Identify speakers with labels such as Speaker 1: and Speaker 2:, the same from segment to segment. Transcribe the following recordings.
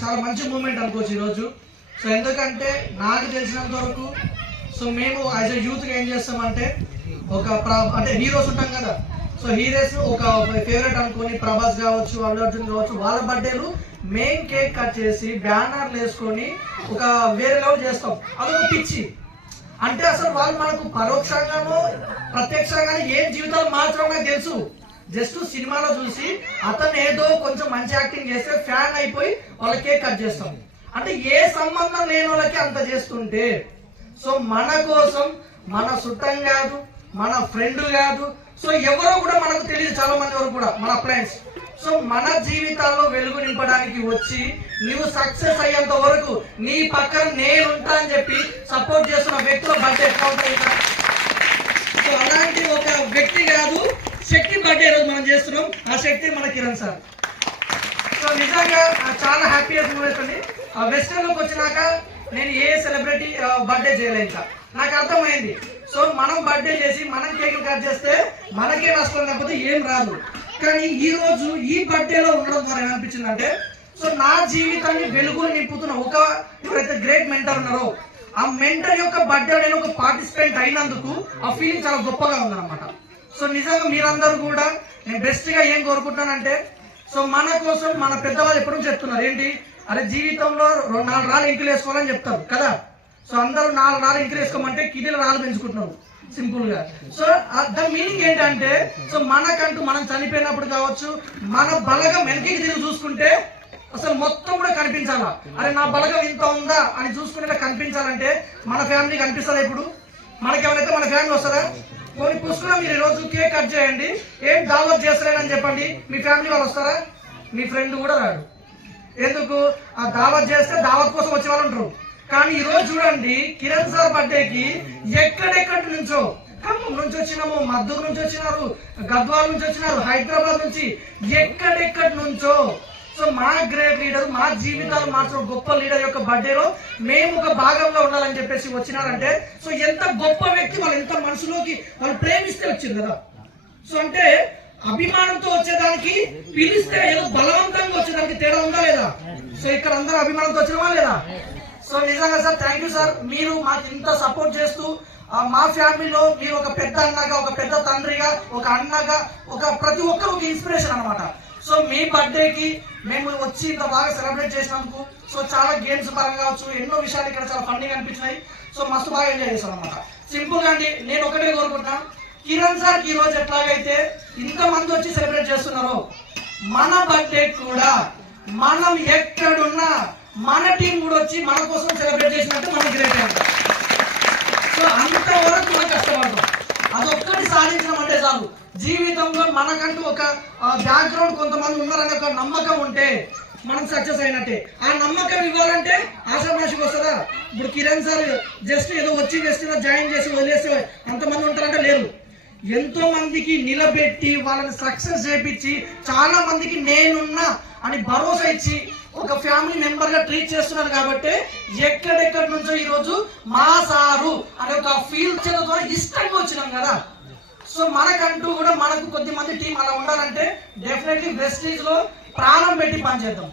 Speaker 1: చాలా మంచి మూమెంట్ అనుకోవచ్చు ఈరోజు. సో ఎందుకంటే నాకు తెలిసినంత వరకు సో మేము యాజ్ అ యూత్ ఏం చేస్తామంటే ఒక అంటే హీరోస్ ఉంటాం కదా. సో హీరోస్ ఒక ఫేవరెట్ అనుకొని ప్రభాస్ కావచ్చు అల్లు అర్జున్ కావచ్చు వాళ్ళ బర్త్డేలు మెయిన్ కేక్ కట్ చేసి బ్యానర్లు వేసుకొని ఒక వేరే లెవెల్ చేస్తాం. అదొక పిచ్చి అంటే అసలు వాళ్ళు మనకు పరోక్షంగానో ప్రత్యక్షంగానో ఏం జీవితాలు మార్చడం తెలుసు. జస్ట్ సినిమాలో చూసి అతను ఏదో కొంచెం మంచి యాక్టింగ్ చేస్తే ఫ్యాన్ అయిపోయి వాళ్ళ కేక్ కట్ చేస్తాం. అంటే ఏ సంబంధం లేని వాళ్ళకి అంత చేస్తుంటే. సో మన కోసం మన చుట్టం కాదు మన ఫ్రెండ్ కాదు. సో ఎవరో కూడా మనకు తెలియదు చాలా మంది వరకు కూడా మన ఫ్రెండ్స్ సో మన జీవితాల్లో వెలుగు నింపడానికి వచ్చి నువ్వు సక్సెస్ అయ్యేంత వరకు నీ పక్కన నేను ఉంటా అని చెప్పి సపోర్ట్ చేస్తున్న వ్యక్తుల బడ్జెట్ సో అలాంటి ఒక వ్యక్తి కాదు శక్తి బర్త్డే రోజు మనం చేస్తున్నాం. ఆ శక్తి మన కిరణ్ సార్. సో నిజంగా చాలా హ్యాపీయెస్ట్ మూమెంట్ అండి. ఆ లోకి వచ్చినాక నేను ఏ సెలబ్రిటీ బర్త్డే చేయలేదు ఇంకా. నాకు అర్థమైంది. సో మనం బర్త్డే చేసి మనం కేక్ కట్ చేస్తే మనకే నష్టం లేకపోతే ఏం రాదు. కానీ ఈ రోజు ఈ బర్త్డేలో ఉండడం ద్వారా ఏమనిపించింది అంటే సో నా జీవితాన్ని వెలుగులు నింపుతున్న ఒక ఎవరైతే గ్రేట్ మెంటర్ ఉన్నారో ఆ మెంటర్ యొక్క బర్త్డే నేను ఒక పార్టిసిపేట్ అయినందుకు ఆ ఫీలింగ్ చాలా గొప్పగా ఉందన్నమాట. సో నిజంగా మీరందరూ కూడా నేను బెస్ట్గా ఏం కోరుకుంటున్నానంటే సో మన కోసం మన పెద్దవాళ్ళు ఎప్పుడు చెప్తున్నారు? ఏంటి? అరే జీవితంలో రెండు నాలుగు రాళ్ళు ఇంకులు వేసుకోవాలని చెప్తారు కదా? సో అందరూ నాలుగు రాళ్ళు ఇంకులు వేసుకోమంటే కిడ్నీలు రాళ్ళు పెంచుకుంటున్నారు సింపుల్గా సో ఆ- దాని మీనింగ్ ఏంటంటే సో మనకంటూ మనం చనిపోయినప్పుడు కావచ్చు మన బలగం వెనక్కి తిరిగి చూసుకుంటే అసలు మొత్తం కూడా కనిపించాలా? అరే నా బలగం ఇంత ఉందా? అని చూసుకునేలా కనిపించాలంటే మన ఫ్యామిలీ కనిపిస్తుందా ఇప్పుడు? మనకి ఎవరైతే మన ఫ్యామిలీ వస్తుందా కొన్ని పుష్కలం మీరు ఈరోజు కేక్ కట్ చేయండి. ఏం దావత్ చేస్తలేనని చెప్పండి. మీ ఫ్యామిలీ వాళ్ళు వస్తారా? మీ ఫ్రెండ్ కూడా రాడు. ఎందుకు? ఆ దావత్ చేస్తే దావత్ కోసం వచ్చే వాళ్ళు ఉంటారు. కానీ ఈ రోజు చూడండి కిరణ్ సార్ బర్త్డేకి ఎక్కడెక్కడి నుంచో ఖమ్మం నుంచి వచ్చినాము మద్దూరు నుంచి వచ్చినారు గద్వాల నుంచి వచ్చినారు హైదరాబాద్ నుంచి ఎక్కడెక్కడి నుంచో సో మా గ్రేట్ లీడర్ మా జీవితాలు మార్చిన గొప్ప లీడర్ యొక్క బర్త్డేలో మేము ఒక భాగంగా ఉండాలని చెప్పేసి వచ్చినారంటే సో ఎంత గొప్ప వ్యక్తి వాళ్ళు ఎంత మనసులోకి వాళ్ళు ప్రేమిస్తే వచ్చింది కదా. సో అంటే అభిమానంతో వచ్చేదానికి పిలిస్తే ఏదో బలవంతంగా వచ్చేదానికి తేడా ఉందా లేదా? సో ఇక్కడ అందరూ అభిమానంతో వచ్చినవా లేదా? సో నిజంగా సార్ థ్యాంక్ యూ సార్. మీరు మాకు ఇంత సపోర్ట్ చేస్తూ మా ఫ్యామిలీలో మీరు ఒక పెద్ద అన్నగా ఒక పెద్ద తండ్రిగా ఒక అన్నగా ఒక ప్రతి ఒక్కరు ఒక ఇన్స్పిరేషన్ అన్నమాట. సో మీ బర్త్డేకి మేము వచ్చి ఇంత బాగా సెలబ్రేట్ చేసినందుకు సో చాలా గేమ్స్ పరంగా కావచ్చు ఎన్నో విషయాలు ఇక్కడ చాలా ఫన్నీగా అనిపించినాయి. సో మస్తు బాగా ఎంజాయ్ చేశాం అనమాట సింపుల్గా అండి నేను ఒకటే కోరుకుంటున్నా. కిరణ్ సార్ ఈ రోజు ఎట్లాగైతే ఇంత మంది వచ్చి సెలబ్రేట్ చేస్తున్నారో మన బర్త్డే కూడా మనం ఎక్కడున్నా మన టీం కూడా వచ్చి మన కోసం సెలబ్రేట్ చేసినట్టు మనం గ్రేట్ అంటాం సో అంతవరకు మనం కష్టపడతాం. అదొక్కటి సాధించడం అంటే చాలు. జీవితంలో మనకంటూ ఒక బ్యాక్గ్రౌండ్ కొంతమంది ఉన్నారనే ఒక నమ్మకం ఉంటే మనం సక్సెస్ అయినట్టే. ఆ నమ్మకం ఇవ్వాలంటే ఆశామాషికి వస్తుందా? ఇప్పుడు కిరణ్ సార్ జస్ట్ ఏదో వచ్చి జస్ట్ జాయిన్ చేసి వదిలేస్తే అంతమంది ఉంటారంటే లేరు. ఎంతో మందికి నిలబెట్టి వాళ్ళని సక్సెస్ చేపించి చాలా మందికి నేనున్నా అని భరోసా ఇచ్చి ఒక ఫ్యామిలీ మెంబర్గా ట్రీట్ చేస్తున్నారు కాబట్టి ఎక్కడెక్కడి నుంచో ఈ రోజు మా సారు అనే ఒక ఫీల్ చేయడం ద్వారా ఇష్టంగా వచ్చినాం కదా. సో మనకంటూ కూడా మనకు కొద్ది మంది టీం అలా ఉండాలంటే డెఫినెట్లీ వెస్టీజ్లో ప్రాణం పెట్టి పనిచేద్దాం.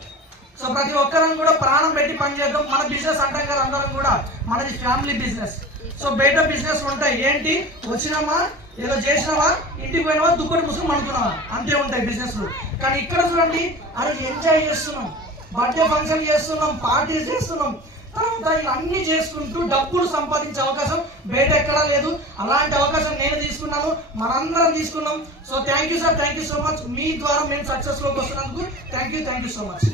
Speaker 1: సో ప్రతి ఒక్కరం కూడా ప్రాణం పెట్టి పనిచేద్దాం. మన బిజినెస్ అంటాం కదా అందరం కూడా. మనది ఫ్యామిలీ బిజినెస్ సో బయట బిజినెస్ ఉంటాయి. ఏంటి? వచ్చినామా? ఏదో చేసినావా? ఇంటికి పోయినావా? దుప్పటి ముసుగు మనుకున్నావా అంతే ఉంటాయి బిజినెస్ కానీ ఇక్కడ చూడండి అది ఎంజాయ్ చేస్తున్నాం. బర్త్డే ఫంక్షన్ చేస్తున్నాం పార్టీస్ చేస్తున్నాం. ఇవన్నీ చేసుకుంటూ డబ్బులు సంపాదించే అవకాశం బయట ఎక్కడా లేదు. అలాంటి అవకాశం నేను తీసుకున్నాను. మనందరం తీసుకున్నాం. So thank you sir thank you so much మీ ద్వారా మేము సక్సెస్లోకి వస్తున్నందుకు thank you thank you so much